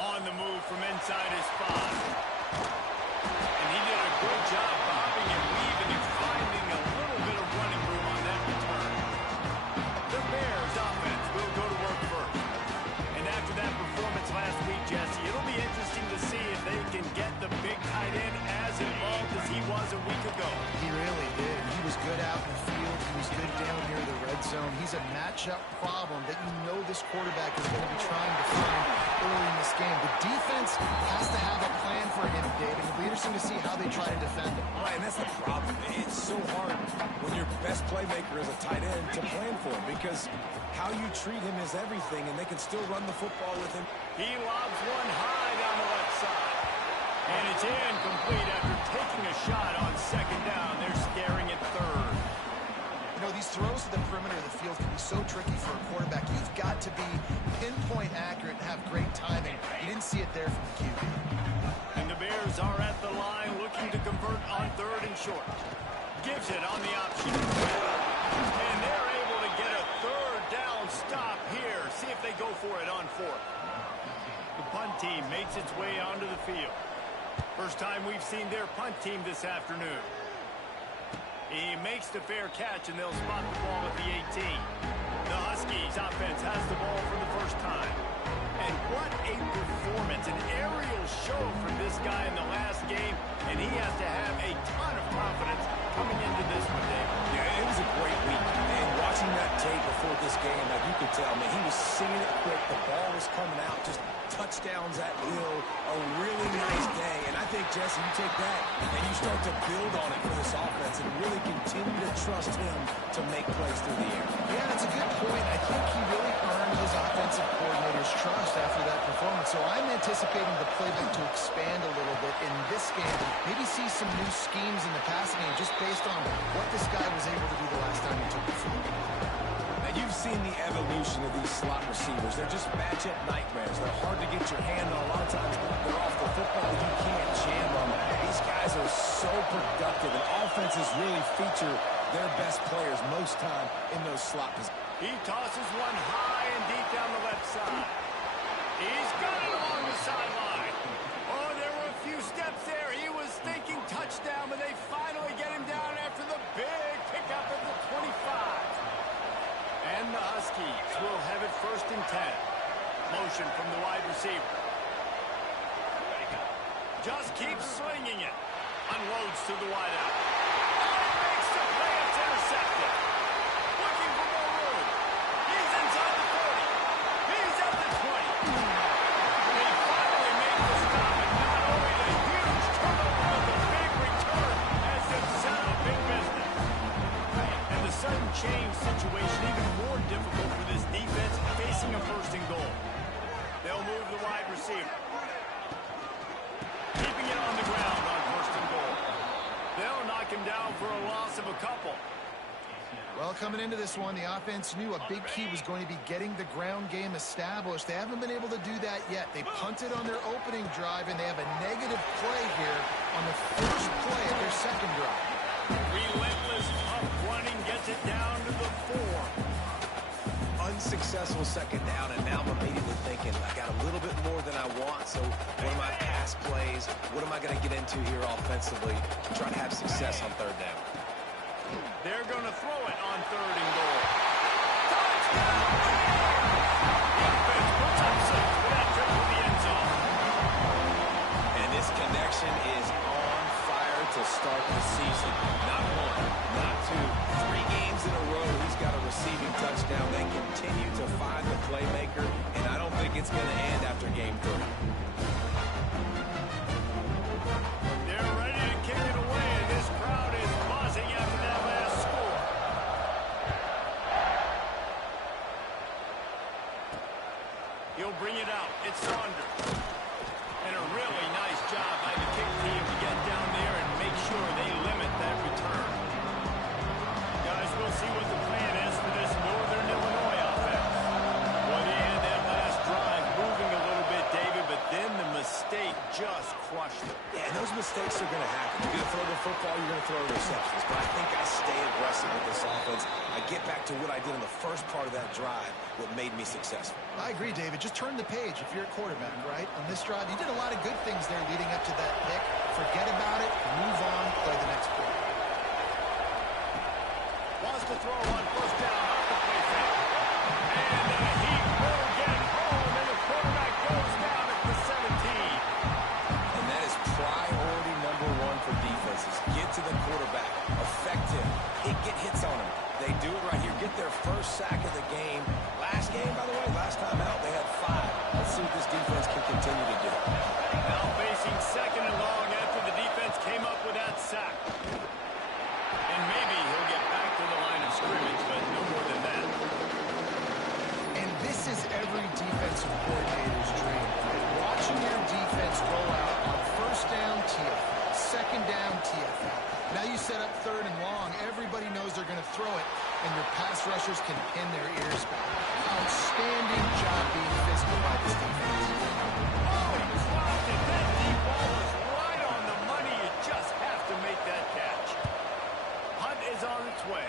On the move from inside his spot. And he did a good job bobbing and weaving and finding a little bit of running room on that return. The Bears offense will go to work first. And after that performance last week, Jesse, it'll be interesting to see if they can get the big tight end as involved as he was a week ago. He really did. He was good out in the field. He was good down near the red zone. He's a matchup problem that you know this quarterback is going to be trying to find early in this game. The defense has to have a plan for him, David. It'll be interesting to see how they try to defend him. Right, and that's the problem. It's so hard when your best playmaker is a tight end to plan for him because how you treat him is everything, and they can still run the football with him. He lobs one high down the left side. And it's incomplete after taking a shot on second down. They're scaring at third. You know, these throws to the perimeter of the field can be so tricky for a quarterback. You've got to be pinpoint accurate and have great timing. You didn't see it there from the QB. And the Bears are at the line looking to convert on third and short. Gives it on the option. And they're able to get a third down stop here. See if they go for it on fourth. The punt team makes its way onto the field. First time we've seen their punt team this afternoon. He makes the fair catch, and they'll spot the ball at the 18. The Huskies offense has the ball for the first time. And what a performance, an aerial show from this guy in the last game, and he has to have a ton of confidence coming into this one, Dave. Yeah, it was a great week. And watching that tape before this game, like you could tell, man, he was seeing it quick. The ball was coming out, just touchdowns at will. A really nice day. And I think, Jesse, you take that and you start to build on it for this offense and really continue to trust him to make plays through the air. Yeah, that's a good point. I think he really earned his offensive coordinator's trust after that performance. So I'm anticipating the playbook to expand a little bit in this game. Maybe see some new schemes in the passing game just based on what this guy was able to do the last time he took the field. Now, you've seen the evolution of these slot receivers. They're just matchup nightmares. They're hard to get your hand on. A lot of times they're off the football. You can't jam them. These guys are so productive, and offenses really feature their best players most time in those slot positions. He tosses one high and deep down the left side. He's got it along the sideline. Oh, there were a few steps there. He was thinking touchdown, but they finally get him down after the big pickup at the 25. And the Huskies will have it first and 10. Motion from the wide receiver. Just keeps slinging it. Unloads to the wideout. Oh, he makes the play. It's intercepted. Looking for more room. He's inside the 40. He's at the 20. They finally make the stop, and not only a huge turnover, but the big return has them set up big business. And the sudden change situation even more difficult for this defense facing a first and goal. They'll move the wide receiver. Keeping it on the ground on first and goal. They'll knock him down for a loss of a couple. Well, coming into this one, the offense knew a big key was going to be getting the ground game established. They haven't been able to do that yet. They punted on their opening drive, and they have a negative play here on the first play of their second drive. Relentless, tough running gets it down to the 4. Unsuccessful second down, and now I'm immediately thinking, I got a little bit more than I want, so what are my pass plays? What am I going to get into here offensively to try to have success on third down? They're going to throw it on third and goal. Touchdown! The offense puts up 6 for that trip to the end zone. And this connection is on fire to start the season. Not 1, not 2, 3 games in a row. He's got a receiving touchdown. They continue to find the playmaker, and I don't think it's going to end after game 3. They're ready to kick it away, and this crowd is buzzing after that last score. He'll bring it out. It's Saunders. And a really nice job by the kick team to get down there and make sure they limit that return. Guys, we'll see what the plan is for this Northern Illinois offense. Well, they had that last drive moving a little bit, David, but then the mistake just crushed them. Yeah, and those mistakes are going to happen. You're going to throw the football, you're going to throw interceptions. But I think I stay aggressive with this offense. I get back to what I did in the first part of that drive, what made me successful. I agree, David. Just turn the page if you're a quarterback, right? On this drive, you did a lot of good things there leading up to that pick. Forget about it, move on, play the next play. Wants to throw on first down off the play fake. And he will get home, and the quarterback goes down at the 17. And that is priority number one for defenses. Get to the quarterback, affect him, get hits on him. They do it right here. Get their first sack of the game. Last game, by the way, last time out, they had 5. Let's see what this defense can continue to do. Now facing second and long after the defense came up with that sack. And maybe he'll get back to the line of scrimmage, but no more than that. And this is every defensive coordinator's dream. Watching your defense roll out on first down TFL, second down TFL. Now you set up third and long. Everybody knows they're going to throw it, and your pass rushers can pin their ears back. Outstanding job being physical by this defense. Oh, he dropped it. That deep ball was right on the money. You just have to make that catch. Hunt is on its way.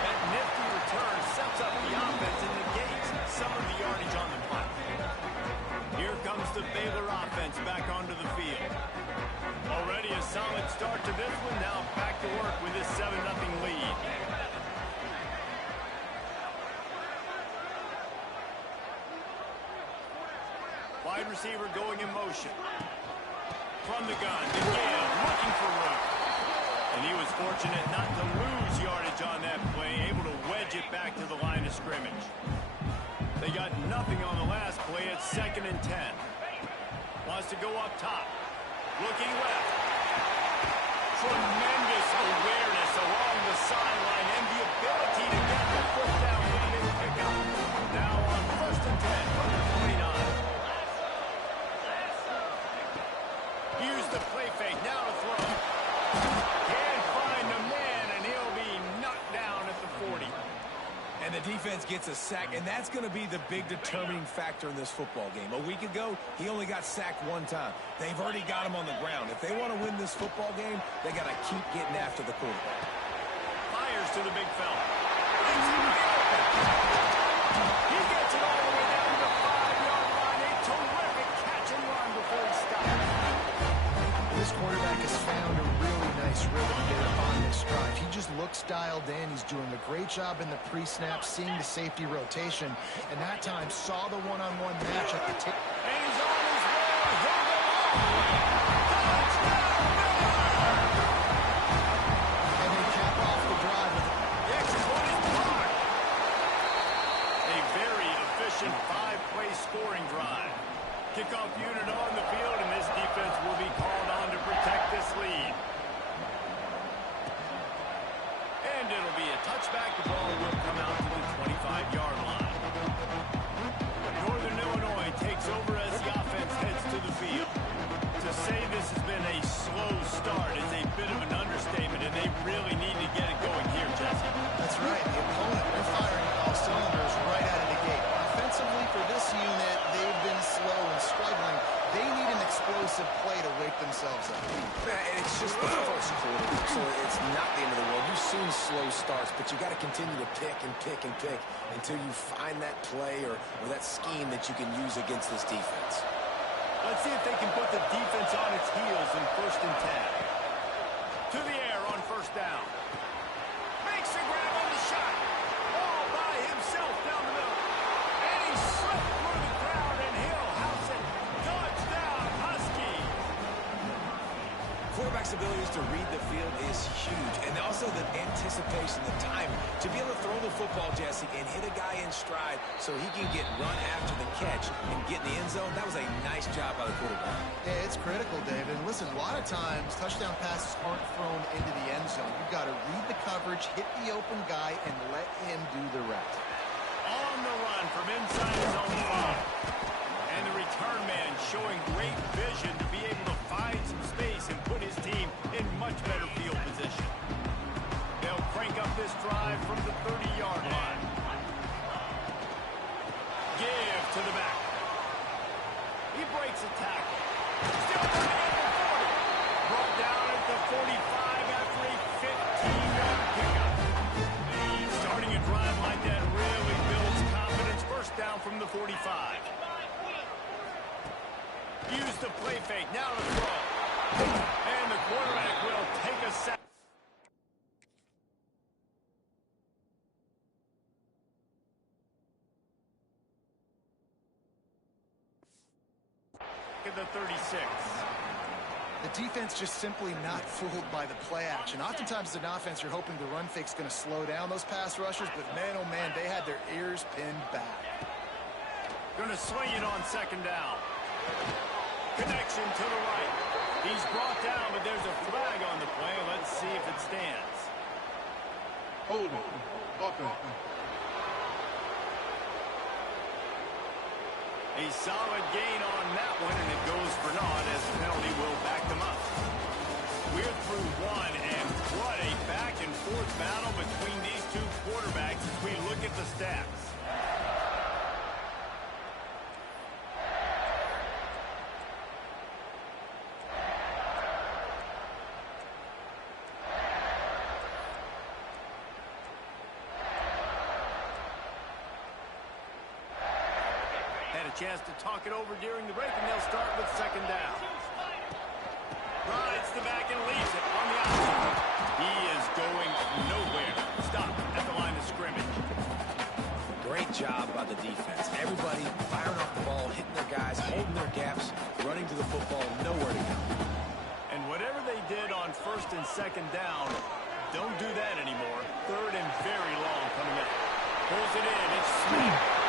That nifty return sets up the offense and negates some of the yardage on the punt. Here comes the Baylor offense back onto the field. Already a solid start to this one. Now back to work with this 7-0 lead. Wide receiver going in motion. From the gun, DeGale looking for room. And he was fortunate not to lose yardage on that play, able to wedge it back to the line of scrimmage. They got nothing on the last play at 2nd and 10. Wants to go up top. Looking left. Tremendous awareness along the sideline and the ability to get the foot down lead and pick up. Now on 1st and 10 from the 29. Here's the play fake. Now to throw. Can't find the man, and he'll be knocked down at the 40. And the defense gets a sack, and that's going to be the big determining factor in this football game. A week ago, he only got sacked 1 time. They've already got him on the ground. If they want to win this football game, they got to keep getting after the quarterback. Fires to the big fella. He gets it all the way down to the 5-yard line. A terrific catch and run before he stops. This quarterback has found a really nice rhythm here on this drive. He just looks dialed in. He's doing a great job in the pre-snap, seeing the safety rotation, and that time saw the one-on-one match at the tip. And he's on his way. He'll go all the way. Touchdown, Baylor! And they cap off the drive with The extra point is blocked. A very efficient 5-play scoring drive. Kickoff unit on the field, and this defense will be called on to protect this lead. And it'll be a touchback. The ball will come out to the 25-yard line. Northern Illinois takes over as the offense heads to the field. To say this has been a slow start is a bit of an understatement, and they really need to get it going here, Jesse. That's right. The opponent, they're firing on all cylinders right out of the gate. Offensively, for this unit, they've been slow and struggling. They need an explosive play to wake themselves up. And it's just the first quarter, so it's not the end of the world. You've seen slow starts, but you got to continue to pick and pick and pick until you find that play or that scheme that you can use against this defense. Let's see if they can put the defense on its heels in 1st and 10. To the air on 1st down. Makes a grab on the shot. All by himself down the middle. And he slipped through the crowd, and he'll house it. Touchdown, Husky. Quarterback's abilities to read the field is huge, and also the anticipation, the timing. To be able to throw the football, Jesse, and hit a guy in stride so he can get run after the catch and get in the end zone, that was a nice job by the quarterback. Yeah, it's critical, David. And listen, a lot of times, touchdown passes aren't thrown into the end zone. You've got to read the coverage, hit the open guy, and let him do the rest. On the run from inside his own 5. And the return man showing great vision to be able to find some space and put his team in much better field position. They'll crank up this drive from the 30-yard line. Give to the back. He breaks a tackle. Still running at the 40. Brought down at the 45 after a 15-yard pickup. Starting a drive like that really builds confidence. First down from the 45. Use the play fake. Now to throw. And the quarterback will take a sack. At the 36. The defense just simply not fooled by the play action. Oftentimes as an offense, you're hoping the run fake's going to slow down those pass rushers, but man, oh man, they had their ears pinned back. Going to swing it on second down. Connection to the right. He's brought down, but there's a flag on the play. Let's see if it stands. Hold it. Okay. A solid gain on that one, and it goes for naught as the penalty will back them up. We're through one, and what a back-and-forth battle between these two quarterbacks as we look at the stats. Chance to talk it over during the break, and they'll start with second down. Rides the back and leaves it on the outside. He is going nowhere. Stop at the line of scrimmage. Great job by the defense. Everybody firing off the ball, hitting their guys, holding their gaps, running to the football, nowhere to go. And whatever they did on first and second down, don't do that anymore. Third and very long coming up. Pulls it in. It's Smith.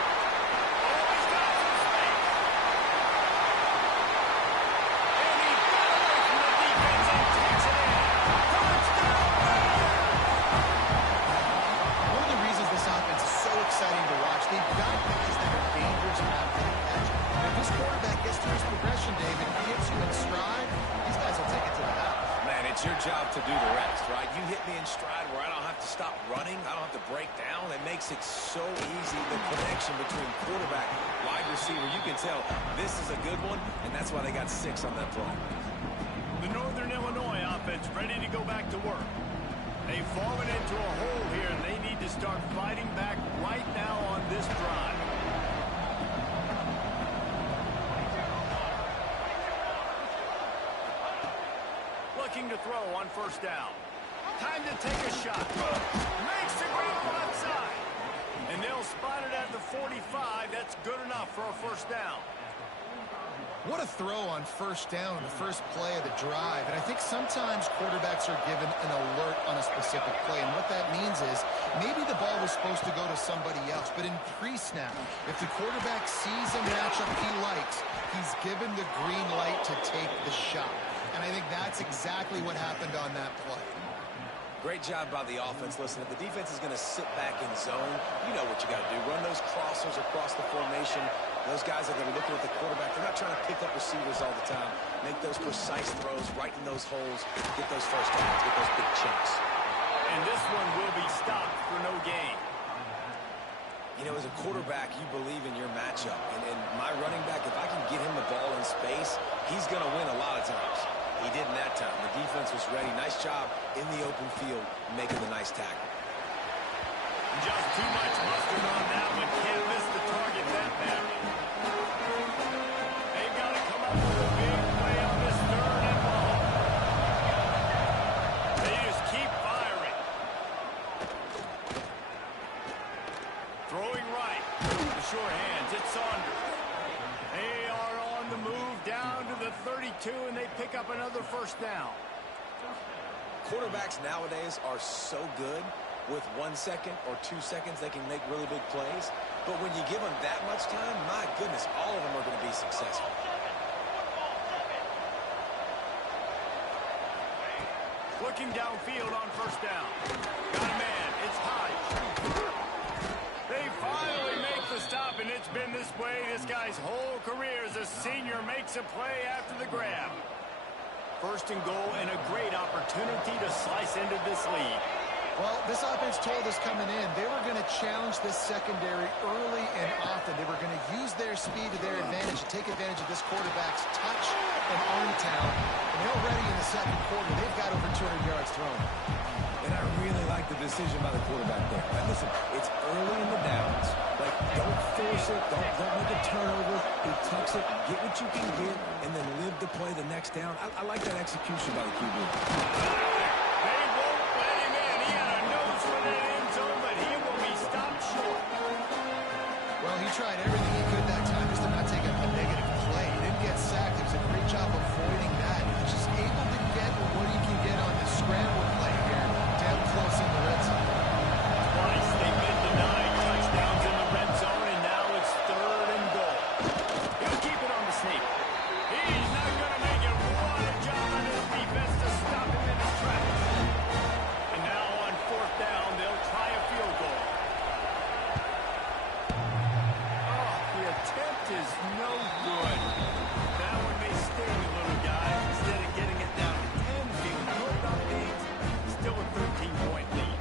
Exciting to watch. They've got guys that are dangerous and out there to catch. And if this quarterback gets through his progression, David, he hits you in stride, these guys will take it to the house. Man, it's your job to do the rest, right? You hit me in stride where I don't have to stop running. I don't have to break down. It makes it so easy. The connection between quarterback, wide receiver, you can tell this is a good one, and that's why they got 6 on that play. The Northern Illinois offense ready to go back to work. They've fallen into a hole here, and they need to start fighting back right now on this drive. Looking to throw on first down. Time to take a shot. Makes the grab left side. And they'll spot it at the 45. That's good enough for a first down. What a throw on first down, the first play of the drive. And I think sometimes quarterbacks are given an alert on a specific play. And what that means is maybe the ball was supposed to go to somebody else. But in pre-snap, if the quarterback sees a matchup he likes, he's given the green light to take the shot. And I think that's exactly what happened on that play. Great job by the offense. Listen, if the defense is going to sit back in zone, you know what you got to do. Run those crossers across the formation. Those guys are going to be looking at the quarterback. They're not trying to pick up receivers all the time. Make those precise throws right in those holes. Get those first downs. Get those big chunks. And this one will be stopped for no gain. You know, as a quarterback, you believe in your matchup. And my running back, if I can get him the ball in space, he's going to win a lot of times. He didn't that time. The defense was ready. Nice job in the open field making the nice tackle. Just too much mustard on that one. Can't miss the target that bad. They've got to come up with a big play on this third and long. They just keep firing. Throwing right. The short hands. It's Saunders. They are on the move down to the 32, and they pick up another first down. Quarterbacks nowadays are so good. With 1 second or 2 seconds, they can make really big plays. But when you give them that much time, my goodness, all of them are going to be successful. Looking downfield on first down. Got a man. It's Hodge. They finally make the stop, and it's been this way this guy's whole career as a senior makes a play after the grab. First and goal, and a great opportunity to slice into this lead. Well, this offense told us coming in they were going to to challenge this secondary early and often. They were going to use their speed to their advantage and take advantage of this quarterback's touch and arm talent. And already in the second quarter, they've got over 200 yards thrown. And I really like the decision by the quarterback there. Like, listen, it's early in the downs. Like, don't force it. Don't make a turnover. He tucks it, get what you can get, and then live to play the next down. I like that execution by the QB. They won't let him in. He had a nose for that end zone, but he will be stopped short. Well, he tried everything he could that time just to not take a negative play. He didn't get sacked. It was a great job avoiding that. He's just able to get what he can get on the scramble play here, down close in the red zone. Twice they've been denied touchdowns in the red zone, and now it's 3rd and goal. He'll keep it on the sneak. He's not going to make it. What a job on his defense to stop him in his tracks. And now on 4th down, they'll try a field goal. Oh, the attempt is no good. That one may sting a little guy. Instead of getting it down to 10, feeling good about things, still a 13-point lead.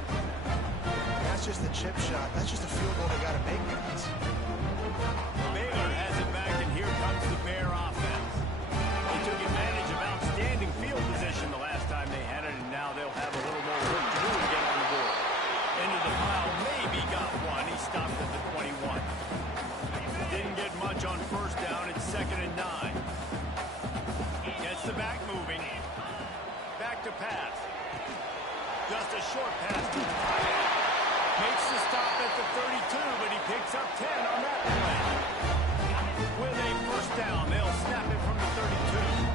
That's just a chip shot. That's just a field goal they got to make, guys. Baylor has it back, and here comes the Bear offense. They took advantage of outstanding field position the last time they had it, and now they'll have a little more work to do to get on the board. Into the pile, maybe got one. He stopped at the 21. Didn't get much on 1st down. It's 2nd and 9. Gets the back moving. Back to pass. Just a short pass to the tight end. Makes the stop at the 32, but he picks up 10 on that play. With a 1st down, they'll snap it from the 32.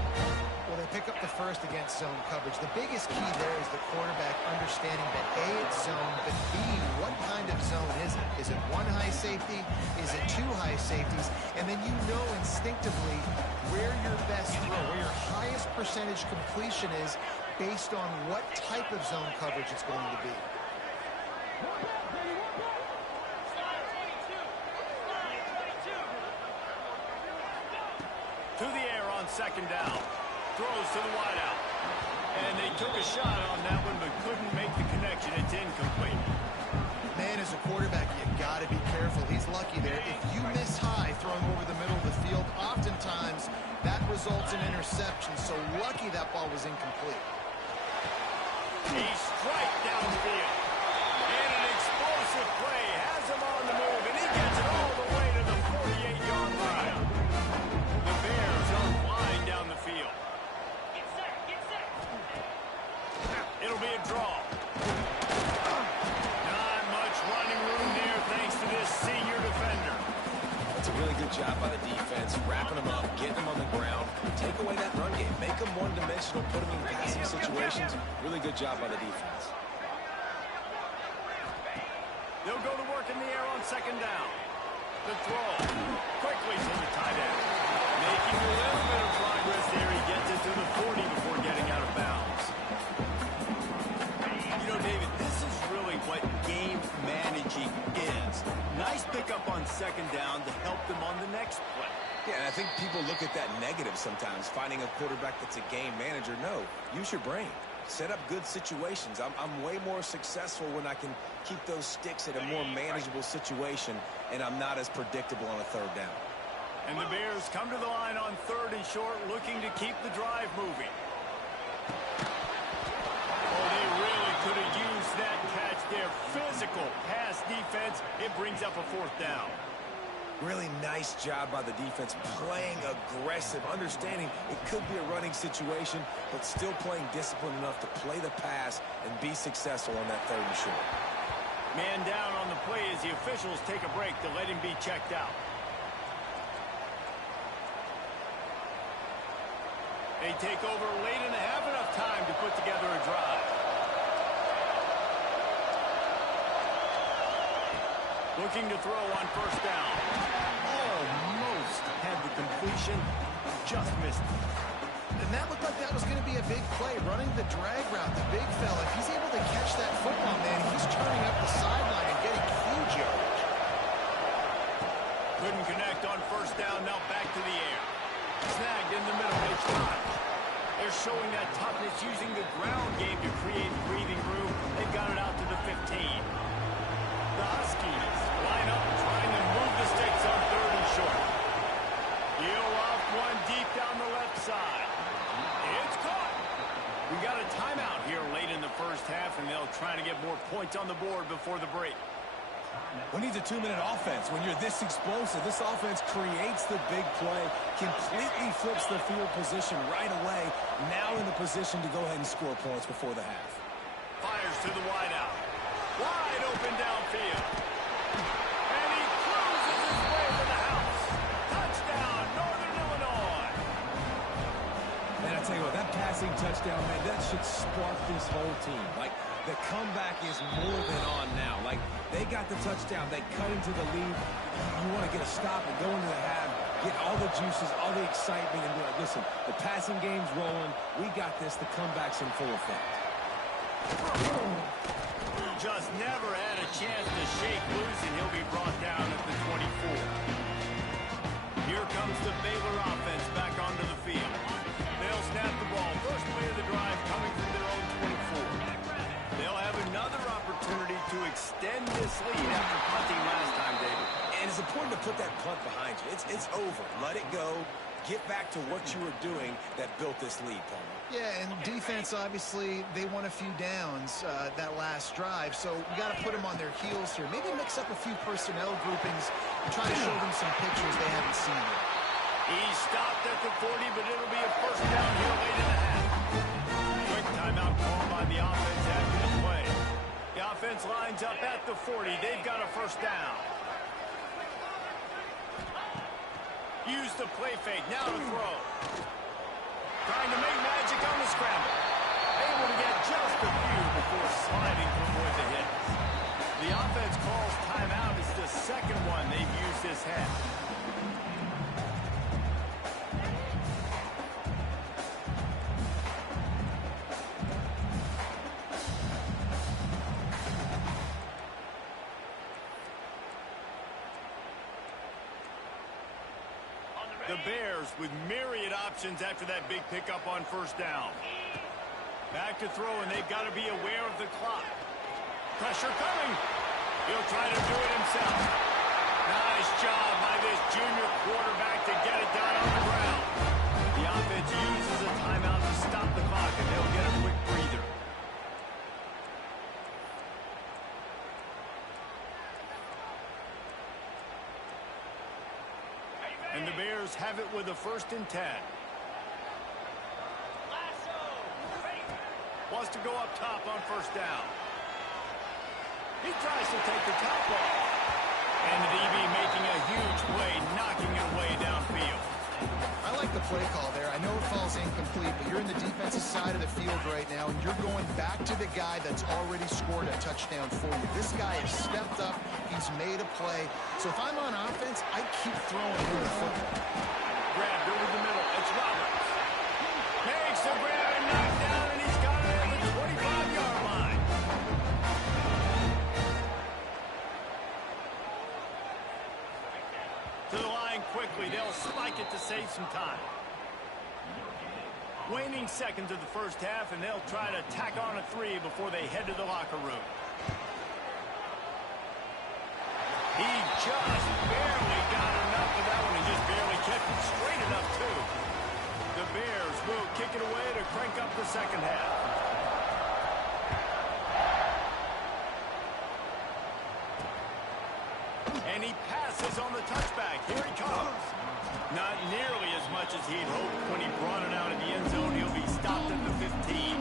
Well, they pick up the first against zone coverage. The biggest key there is the quarterback understanding that A, it's zone, but B, what kind of zone is it? Is it 1 high safety? Is it 2 high safeties? And then you know instinctively where your best throw, where your highest percentage completion is based on what type of zone coverage it's going to be. To the air on 2nd down. Throws to the wideout. And they took a shot on that one, but couldn't make the connection. It's incomplete. Man, as a quarterback, you got to be careful. He's lucky there. If you miss high throwing over the middle of the field, oftentimes that results in interception. So lucky that ball was incomplete. He strikes downfield. And an explosive play has him on the move, and he gets it all the way to the 48-yard line. The Bears are flying down the field. Get set, get set. It'll be a draw. Not much running room there thanks to this senior defender. That's a really good job by the defense, wrapping them up, getting them on the ground. Take away that run game. Make them one-dimensional, put them in passing situations. Really good job by the defense. They'll go to work in the air on 2nd down. The throw. Quickly to the tight end. Making a little bit of progress there. He gets it to the 40 before getting out of bounds. You know, David, this is really what game managing is. Nice pickup on 2nd down to help them on the next play. Yeah, and I think people look at that negative sometimes, finding a quarterback that's a game manager. No, use your brain. Set up good situations. I'm way more successful when I can keep those sticks at a more manageable situation, and I'm not as predictable on a 3rd down. And the Bears come to the line on 3rd and short, looking to keep the drive moving. Oh, they really could have used that catch there. Physical pass defense. It brings up a 4th down. Really nice job by the defense, playing aggressive, understanding it could be a running situation, but still playing disciplined enough to play the pass and be successful on that 3rd and short. Man down on the play as the officials take a break to let him be checked out. They take over late and have enough time to put together a drive. Looking to throw on 1st down. Almost had the completion, just missed it. And that looked like that was going to be a big play, running the drag route, the big fella. If he's able to catch that football, man, he's turning up the sideline and getting huge yardage. Couldn't connect on 1st down, now back to the air. Snagged in the middle, they try. They're showing that toughness using the ground game to create breathing room. They got it out to the 15. The Huskies points on the board before the break. Who needs a 2-minute offense when you're this explosive? This offense creates the big play, completely flips the field position right away, now in the position to go ahead and score points before the half. Fires to the wideout. Wide open downfield. And he cruises his way to the house. Touchdown, Northern Illinois. And I tell you what, that passing touchdown, man, that should spark this whole team. Like, the comeback is more than on now. Like, they got the touchdown. They cut into the lead. You want to get a stop and go into the half, get all the juices, all the excitement, and be like, listen, the passing game's rolling. We got this. The comeback's in full effect. Just never had a chance to shake loose, and he'll be brought down at the 24. Here comes the Baylor offense back onto the field. They'll snap the ball. First play of the drive coming from their own 24. They'll have another opportunity to extend this lead after punting last time, David. And it's important to put that punt behind you. It's over. Let it go. Get back to what you were doing that built this lead, Palmer. Yeah, and defense, obviously, they won a few downs that last drive, so we got to put them on their heels here. Maybe mix up a few personnel groupings and try to show them some pictures they haven't seen yet. He stopped at the 40, but it'll be a first down here late in the half. Quick timeout called by the offense after the play. The offense lines up at the 40. They've got a first down. Use the play fake. Now to throw. Trying to make magic on the scramble. Able to get just a few before sliding to avoid the hits. The offense calls timeout. It's the second one they've used this half. The Bears with myriad options after that big pickup on first down. Back to throw, and they've got to be aware of the clock. Pressure coming. He'll try to do it himself. Nice job by this junior quarterback to get it done on the ground. The offense uses a timeout to stop the clock, and they'll get a quick breather. And the Bears have it with a 1st and 10. Wants to go up top on first down. He tries to take the top off. And the DB making a huge play, knocking it away downfield. I like the play call there. I know it falls incomplete, but you're in the defensive side of the field right now, and you're going back to the guy that's already scored a touchdown for you. This guy has stepped up. He's made a play. So if I'm on offense, I keep throwing him the football. Grabbed over the middle. It's Roberts. Makes the grab and knocked down, and he's got it at the 25-yard line. To the line quickly. They'll spike it to save some time. Waning seconds of the first half, and they'll try to tack on a 3 before they head to the locker room. He just barely got enough of that one. He just barely kept it straight enough, too. The Bears will kick it away to crank up the second half. And he passes on the touchback. Here he comes. Not nearly as much as he'd hoped when he brought it out of the end zone. He'll be stopped at the 15.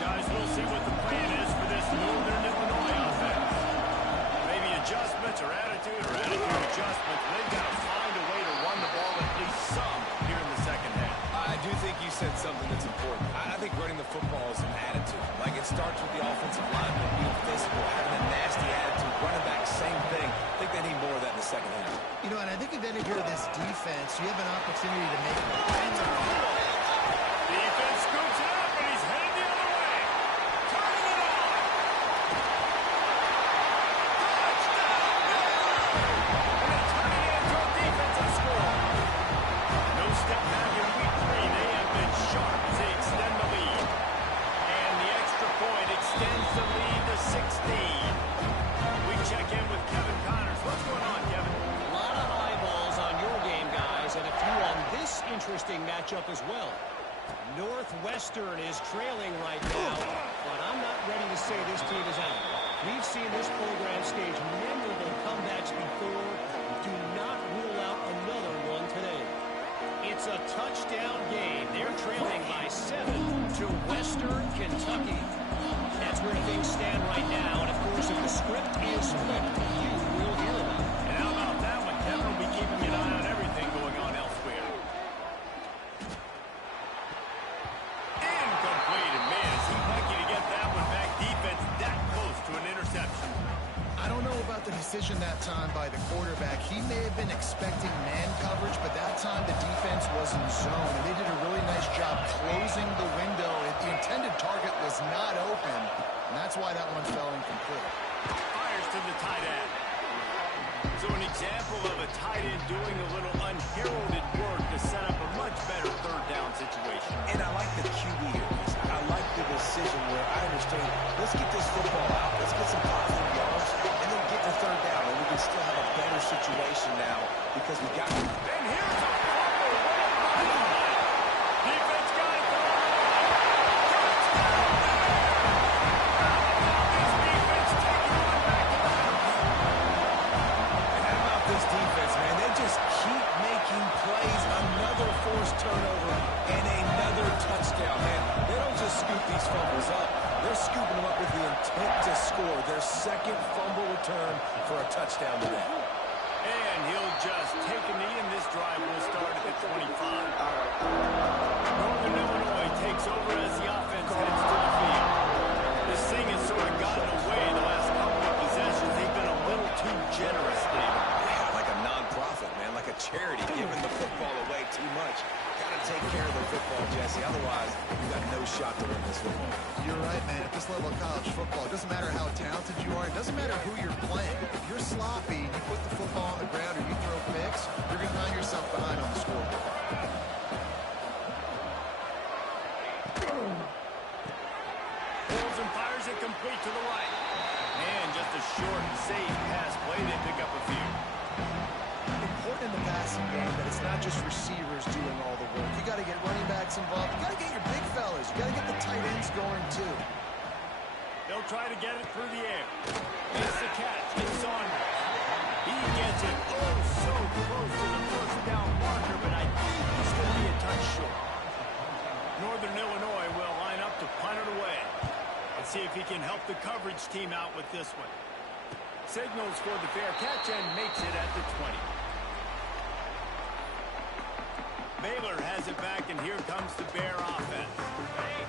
Guys, we'll see what the plan is for this Northern Illinois offense. Maybe adjustments or attitude adjustments. They've got to find a way to run the ball at least some here in the second half. I do think you said something that's important. I think running the football is an attitude. Like, it starts with the offensive lineman being physical, having a nasty attitude, running back, same thing. I think they need more of that in the second half. You know, and I think if any of this defense, you have an opportunity to make Defense scoops it up, and he's headed the other way. Turning it on. Touchdown, Baylor! And they turn it into a defensive score. No step back in week 3. They have been sharp as they extend the lead. And the extra point extends the lead to 16. We check in with Kevin Connors. What's going on, Kevin? A lot of eyeballs on your game, guys, and a few on this interesting matchup as well. Northwestern is trailing right now, but I'm not ready to say this team is out. We've seen this program stage memorable comebacks before. Do not rule out another one today. It's a touchdown game. They're trailing by 7 to Western Kentucky. That's where things stand right now. And, of course, if the script is flipped, you will hear about it. And how about that one? Kevin will be keeping an eye on everything going on elsewhere. Incomplete. And, man, is he lucky to get that one back. Defense that close to an interception. I don't know about the decision that time by the quarterback. He may have been expecting man coverage, but that time the defense was in zone, and they did a really nice job closing the window. The intended target was not open, and that's why that one fell incomplete. Fires to the tight end. So an example of a tight end doing a little unheralded work to set up a much better third down situation. And I like the QB here. I like the decision where I understand, let's get this football out. Let's get some positive yards, and then get the third down, and we can still have a better situation now because we got it. And here's a fumble. Defense got it. This defense taking one back to the house. And how about this defense, man? They just keep making plays. Another forced turnover and another touchdown, man. They don't just scoop these fumbles up. They're scooping them up with the intent to score. Their second fumble return for a touchdown today. And he'll just take a knee, and this drive will start at the 25. Northern Illinois takes over as the offense heads to the field. This thing has sort of gotten away the last couple of possessions. They've been a little too generous, David. Yeah, like a non-profit, man, like a charity, giving the football away too much. Got to take care of the football, Jesse. Otherwise, you got no shot to win this football. You're right, man. At this level of college football, it doesn't matter how talented you are. It doesn't matter who you're playing. If you're sloppy, you put the football on the ground or you throw picks, you're going to find yourself behind on the scoreboard. Pulls and fires it complete to the right. And just a short and safe pass play. They pick up a few. Important in the passing game that it's not just receivers doing all the work. You got to get running backs involved. You got to get your big fellas. You got to get the tight ends going too. They'll try to get it through the air. It's the catch. It's Saunders. He gets it so close to the first down marker, but I think he's going to be a touch short. Northern Illinois will line up to punt it away. Let's see if he can help the coverage team out with this one. Signals for the fair catch and makes it at the 20. Baylor has it back, and here comes the Bear offense.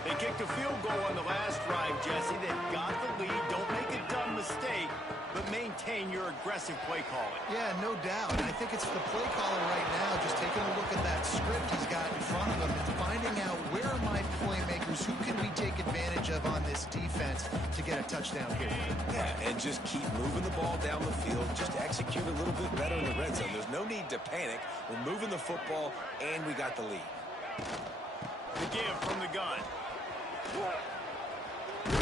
They kicked a field goal on the last drive, Jesse. They've got the lead. Don't make a dumb mistake, but maintain your aggressive play calling. Yeah, no doubt. And I think it's the play caller right now just taking a look at that script he's got in front of him and finding out where are my playmakers, who can we take advantage of on this defense to get a touchdown here. Yeah, and just keep moving the ball down the field. Just execute a little bit better in the red zone. There's no need to panic. We're moving the football, and we got the lead. The give from the gun.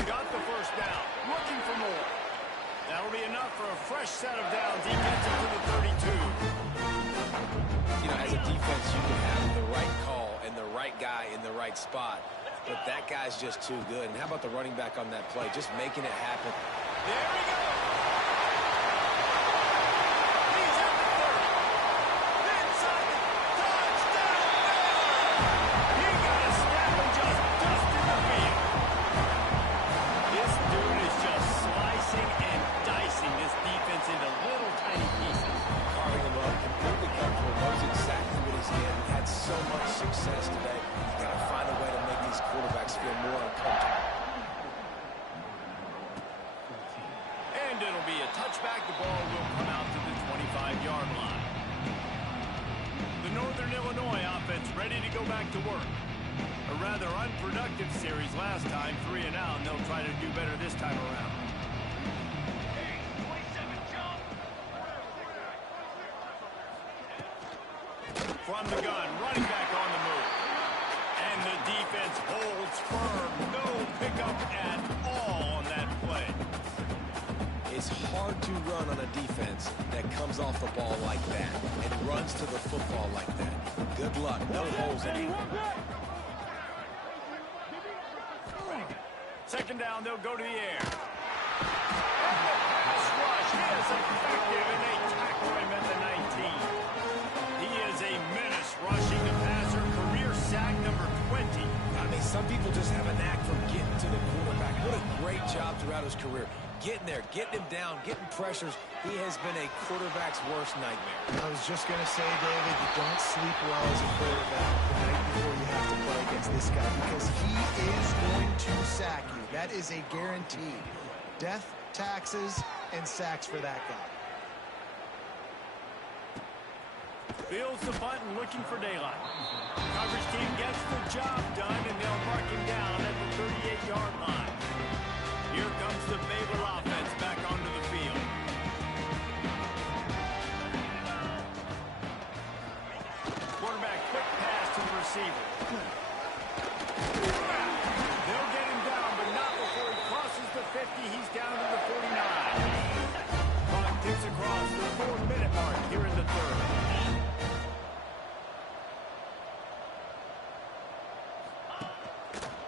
Got the first down. Looking for more. That'll be enough for a fresh set of downs. He gets it to the 32. You know, as a defense, you can have the right call and the right guy in the right spot, but that guy's just too good. And how about the running back on that play? Just making it happen. There we go. He's at the 30. Inside the touchdown. He got a snap and just dusted the field. This dude is just slicing and dicing this defense into little tiny pieces. Carving him up, completely comfortable, knows exactly what he's getting. Had so much success today. You got to find a way to make these quarterbacks feel more uncomfortable. And it'll be a touchback. The ball will come out to the 25-yard line. The Northern Illinois offense ready to go back to work. A rather unproductive series last time, 3 and out, and they'll try to do better this time around. From the gun, running back on the move. And the defense holds firm. No pickup at all on that play. It's hard to run on a defense that comes off the ball like that and runs to the football like that. Good luck. No holes in it. Second down, they'll go to the air. And the pass rush. He is effective, and they tackle him at the 19. He is a menace rushing the passer. Career sack number 20. I mean, some people just have a knack for getting to the quarterback. What a great job throughout his career. Getting there, getting him down, getting pressures. He has been a quarterback's worst nightmare. I was just going to say, David, you don't sleep well as a quarterback the night before you have to play against this guy because he is going to sack you. That is a guarantee. Death, taxes, and sacks for that guy. Feels the button, looking for daylight. Coverage team gets the job done, and they'll mark him down at the 38-yard line. Here comes the Baylor offense back onto the field. Quarterback quick pass to the receiver. They'll get him down, but not before he crosses the 50. He's down to the 49. Clock ticks across the 4-minute mark here in the third.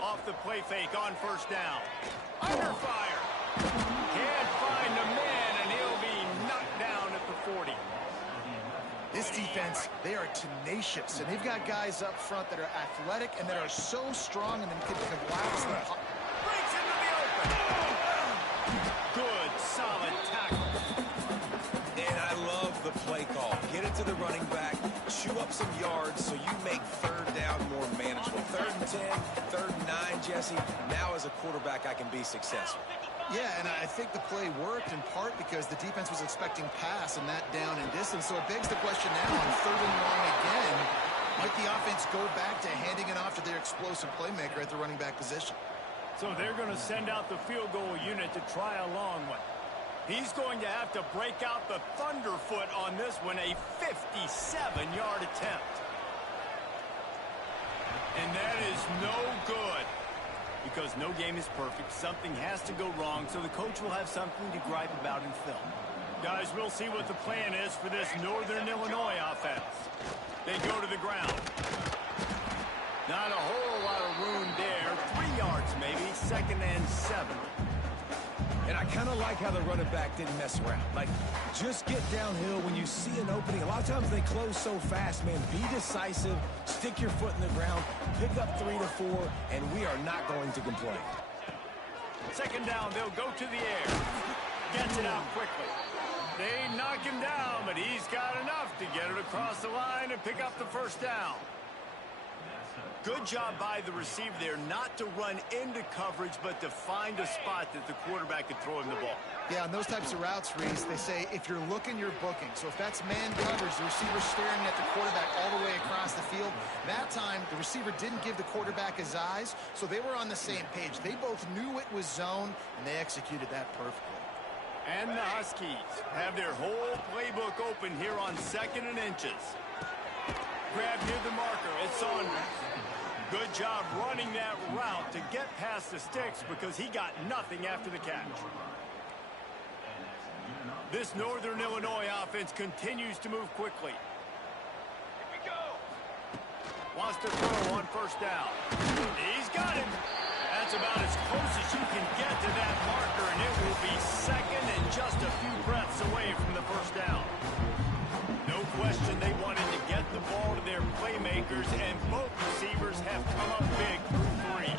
Off the play fake on first down. Under fire. Can't find the man, and he'll be knocked down at the 40. This defense, they are tenacious, and they've got guys up front that are athletic and that are so strong and then can collapse the Breaks into the open. Good, solid tackle. And I love the play call. Get it to the running back, chew up some yards so you make third down more manageable. 3rd and 10, 3rd and 9, Jesse. Now as a quarterback, I can be successful. Yeah, and I think the play worked in part because the defense was expecting pass and that down and distance. So it begs the question now on 3rd and long again, might the offense go back to handing it off to their explosive playmaker at the running back position? So they're going to send out the field goal unit to try a long one. He's going to have to break out the thunderfoot on this one, a 57-yard attempt. And that is no good. Because no game is perfect, something has to go wrong, so the coach will have something to gripe about in film. Guys, we'll see what the plan is for this Northern Illinois offense. They go to the ground. Not a whole lot of room there. 3 yards maybe, 2nd and 7. And I kind of like how the running back didn't mess around. Like, just get downhill when you see an opening. A lot of times they close so fast, man. Be decisive, stick your foot in the ground, pick up 3 to 4, and we are not going to complain. 2nd down, they'll go to the air. Gets it out quickly. They knock him down, but he's got enough to get it across the line and pick up the 1st down. Good job by the receiver there not to run into coverage, but to find a spot that the quarterback could throw him the ball. Yeah, on those types of routes, Reese, they say if you're looking, you're booking. So if that's man coverage, the receiver's staring at the quarterback all the way across the field. That time, the receiver didn't give the quarterback his eyes, so they were on the same page. They both knew it was zone, and they executed that perfectly. And the Huskies have their whole playbook open here on 2nd and inches. Grab near the marker. It's Saunders. Good job running that route to get past the sticks because he got nothing after the catch. This Northern Illinois offense continues to move quickly. Here we go. Wants to throw on 1st down. He's got him. That's about as close as you can get to that marker, and it will be 2nd and just a few breaths away from the 1st down. No question they wanted to get the ball to their playmakers, and both receivers have come up big through 3.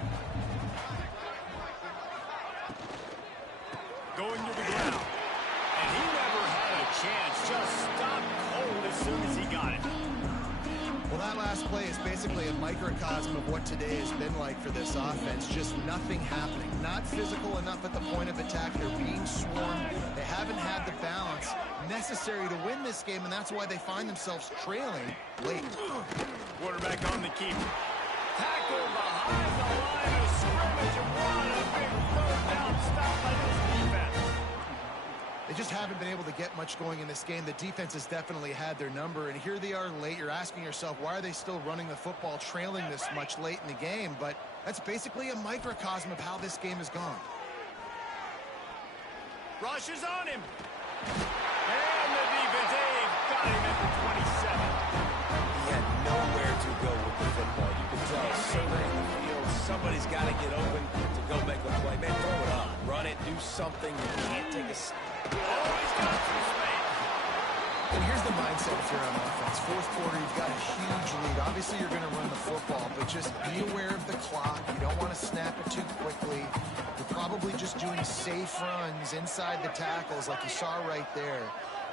Going to the ground. And he never had a chance. Just stopped cold as soon as he got it. Well, that last play is basically a microcosm of what today has been like for this offense. Just nothing happening. Not physical enough at the point of attack. They're being swarmed. They haven't had the balance necessary to win this game, and that's why they find themselves trailing late. Quarterback on the keeper. Tackle behind the line of scrimmage, and what a big 3rd down stop by this defense. They just haven't been able to get much going in this game. The defense has definitely had their number, and here they are late. You're asking yourself, why are they still running the football, trailing this much late in the game? But that's basically a microcosm of how this game has gone. Rush is on him. And the defense, they've got him at the 27. He had nowhere to go with the football. You can tell surveying the field, somebody's got to get open to go make a play. Man, throw it up. run it, do something. You can't take a... Oh, he's got some space. And here's the mindset if you're on offense. Fourth quarter, you've got a huge lead. Obviously, you're going to run the football, but just be aware of the clock. You don't want to snap it too quickly. You're probably just doing safe runs inside the tackles like you saw right there.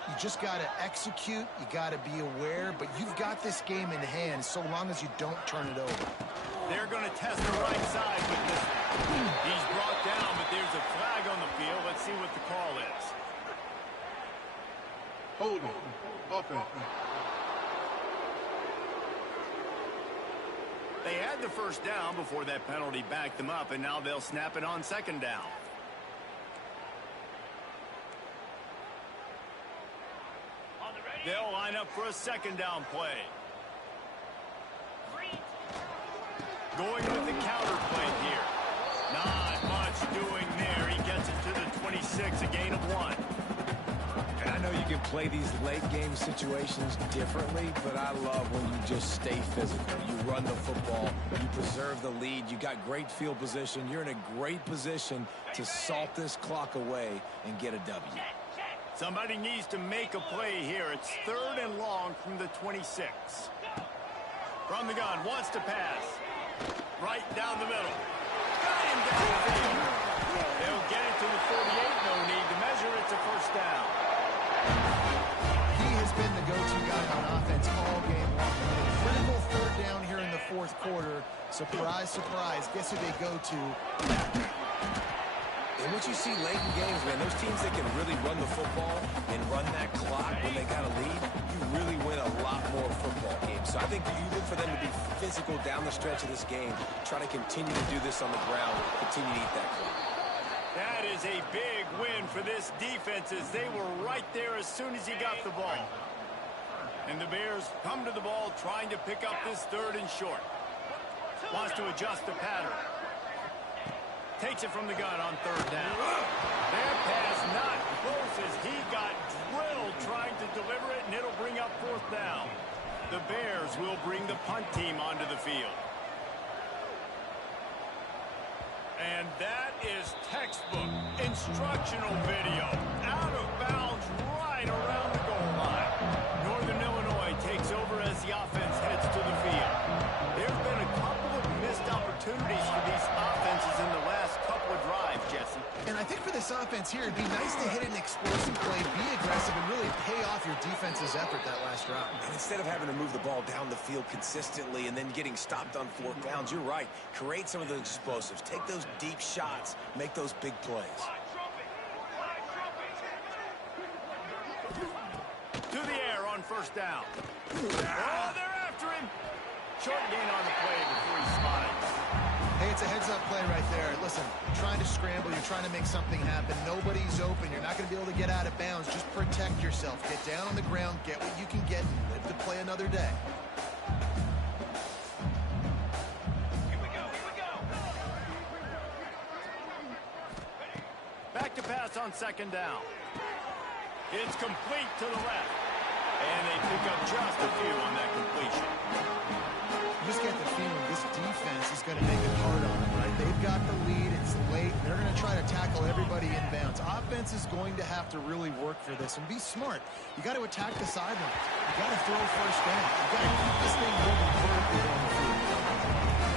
You just got to execute. You got to be aware, but you've got this game in hand so long as you don't turn it over. They're going to test the right side with this one. He's brought down, but there's a flag on the field. Let's see what the call is. Holding. Offense. They had the first down before that penalty backed them up, and now they'll snap it on second down. They'll line up for a second down play. Going with the counter play here. Not much doing there. He gets it to the 26, a gain of 1. And I know you can play these late game situations differently, but I love when you just stay physical. You run the football, you preserve the lead, you got great field position, you're in a great position to salt this clock away and get a W. Somebody needs to make a play here. It's 3rd and long from the 26. From the gun, wants to pass. Right down the middle. Got him down. They'll get it to the 48. No need to measure. It's a first down. He has been the go-to guy on offense all game long. Critical 3rd down here in the 4th quarter. Surprise, surprise. Guess who they go to? And what you see late in games, man, those teams that can really run the football and run that clock when they got a lead, you really win a lot more football games. So I think you look for them to be physical down the stretch of this game, try to continue to do this on the ground, continue to eat that clock. That is a big win for this defense as they were right there as soon as he got the ball. And the Bears come to the ball trying to pick up this 3rd and short. Wants to adjust the pattern. Takes it from the gun on 3rd down. Their pass not close as he got drilled trying to deliver it, and it'll bring up 4th down. The Bears will bring the punt team onto the field. And that is textbook instructional video. Out of bounds right around the goal line. Northern Illinois takes over as the offense heads to the field. There's been a couple of missed opportunities for these offenses in the last couple of drives, Jesse. And I think for this offense here, it'd be nice to hit an explosive play, be aggressive, and really pay off your defense's effort that last drive. And instead of having to move the ball down the field consistently and then getting stopped on 4th downs, you're right. Create some of those explosives. Take those deep shots. Make those big plays. To the air on 1st down. Oh, they're after him. Short gain on the play before he spotted. Hey, it's a heads-up play right there. Listen, you're trying to scramble. You're trying to make something happen. Nobody's open. You're not going to be able to get out of bounds. Just protect yourself. Get down on the ground. Get what you can get and live to play another day. Here we go. Back to pass on 2nd down. It's complete to the left. And they pick up just a few on that completion. You just get the feeling this defense is going to make it hard on them, right? They've got the lead. It's late. They're going to try to tackle everybody in bounds. Offense is going to have to really work for this and be smart. You got to attack the sidelines. You got to throw 1st down. You got to keep this thing moving vertically on the field.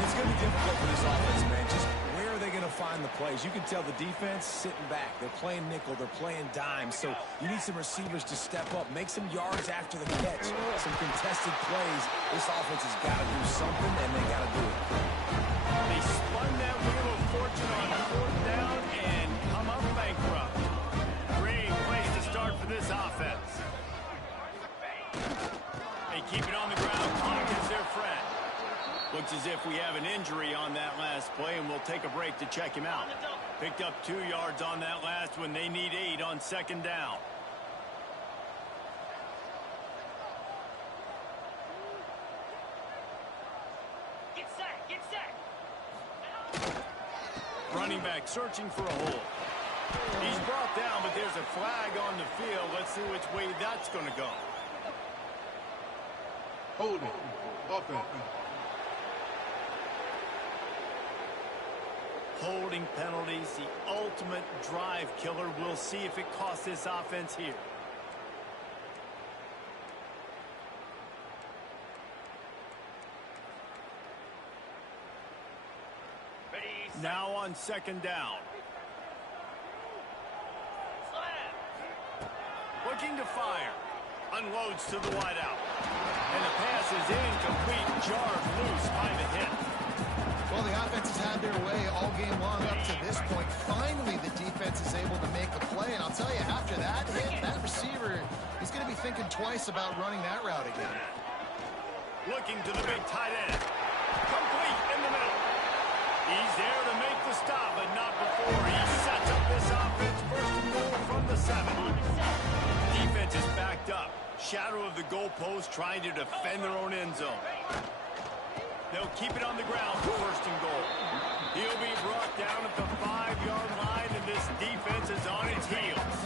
It's going to be difficult for this offense, man. Just where are they going to find the plays? You can tell the defense sitting back. They're playing nickel. They're playing dime. So you need some receivers to step up, make some yards after the catch, some contested plays. This offense has got to do something, and they got to do it. They spun that wheel of fortune on 4th down and come up bankrupt. Great place to start for this offense. They keep it on the ground. Clock is their friend. Looks as if we have an injury on that last play, and we'll take a break to check him out. Picked up 2 yards on that last one. They need 8 on 2nd down. Get set. Running back searching for a hole. He's brought down, but there's a flag on the field. Let's see which way that's going to go. Holding. Offense. Holding penalties, the ultimate drive killer. We'll see if it costs this offense here. Now on second down. Looking to fire. Unloads to the wideout. And the pass is incomplete. Jarred loose by the hit. Well, the offense has had their way all game long up to this point. Finally, the defense is able to make a play. And I'll tell you, after that hit, that receiver is going to be thinking twice about running that route again. Looking to the big tight end. Complete in the middle. He's there to make the stop, but not before he sets up this offense. First and goal from the 7. Defense is backed up. Shadow of the goalpost, trying to defend their own end zone. They'll keep it on the ground for first and goal. He'll be brought down at the 5-yard line, and this defense is on its heels.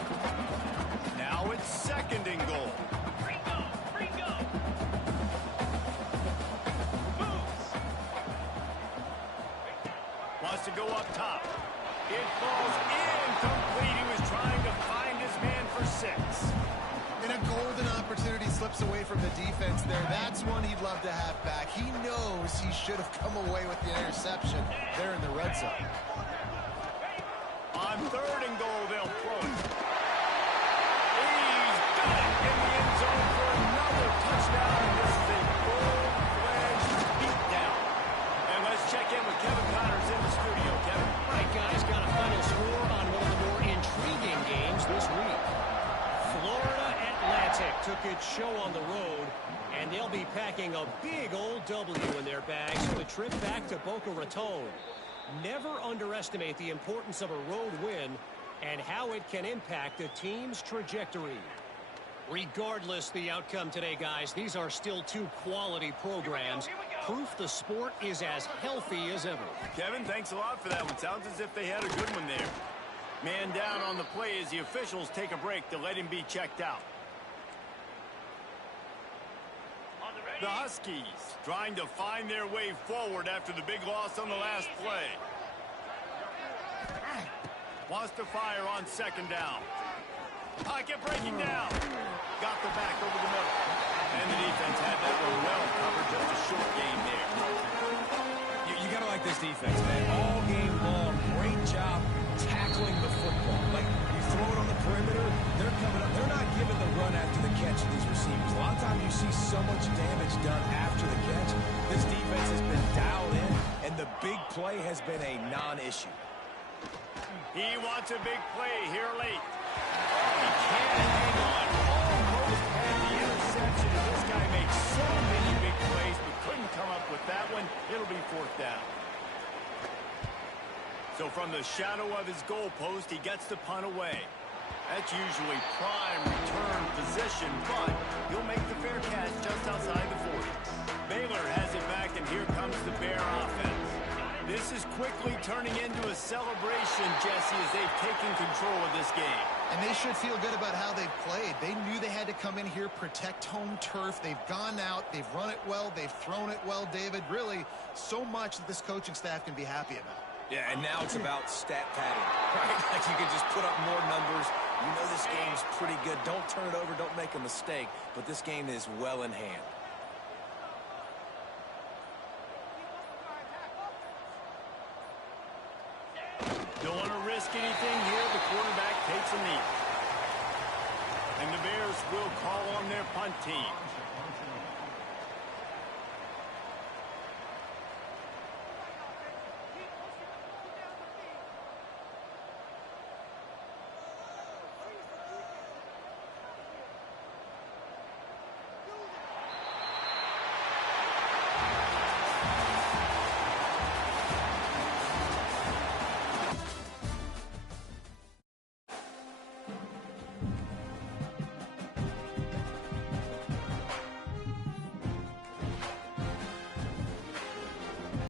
Now it's second and goal. Wants to go up top. It falls incomplete. He was trying to find his man for 6. And a golden opportunity slips away from the defense there. That's one he'd love to have back. He knows he should have come away with the interception there in the red zone. On third and goal, they'll throw it. He's got it in the end zone for another touchdown. And this is a full-fledged beatdown. And let's check in with Kevin Connors in the studio. Kevin. All right, guys, got a final score on one of the more intriguing games this week. Florida Atlantic took its show on the road, and they'll be packing a big old W in their bags for the trip back to Boca Raton. Never underestimate the importance of a road win and how it can impact a team's trajectory. Regardless the outcome today, guys, these are still two quality programs. Proof the sport is as healthy as ever. Kevin, thanks a lot for that one. Sounds as if they had a good one there. Man down on the play as the officials take a break to let him be checked out. The Huskies trying to find their way forward after the big loss on the last play. Wants to fire on second down. Pocket breaking down. Got the back over the middle. And the defense had that one well covered. Just a short game there. You got to like this defense, man. All game long, great job tackling the football. Like, you throw it on the perimeter, they're coming up. They're not giving the run after the catch to these receivers. A lot of times you see so much damage done after the catch. This defense has been dialed in, and the big play has been a non-issue. He wants a big play here late. He can't hang on. Almost had the interception, and this guy makes so many big plays, but couldn't come up with that one. It'll be fourth down. So from the shadow of his goalpost, he gets the punt away. That's usually prime return position, but he'll make the fair catch just outside the 40. Baylor has it back, and here comes the Bear offense. This is quickly turning into a celebration, Jesse, as they've taken control of this game. And they should feel good about how they've played. They knew they had to come in here, protect home turf. They've gone out, they've run it well, they've thrown it well, David. Really, so much that this coaching staff can be happy about. Yeah, and now it's about stat padding, right? Like you can just put up more numbers. You know this game's pretty good. Don't turn it over. Don't make a mistake. But this game is well in hand. Don't want to risk anything here. The quarterback takes a knee. And the Bears will call on their punt team.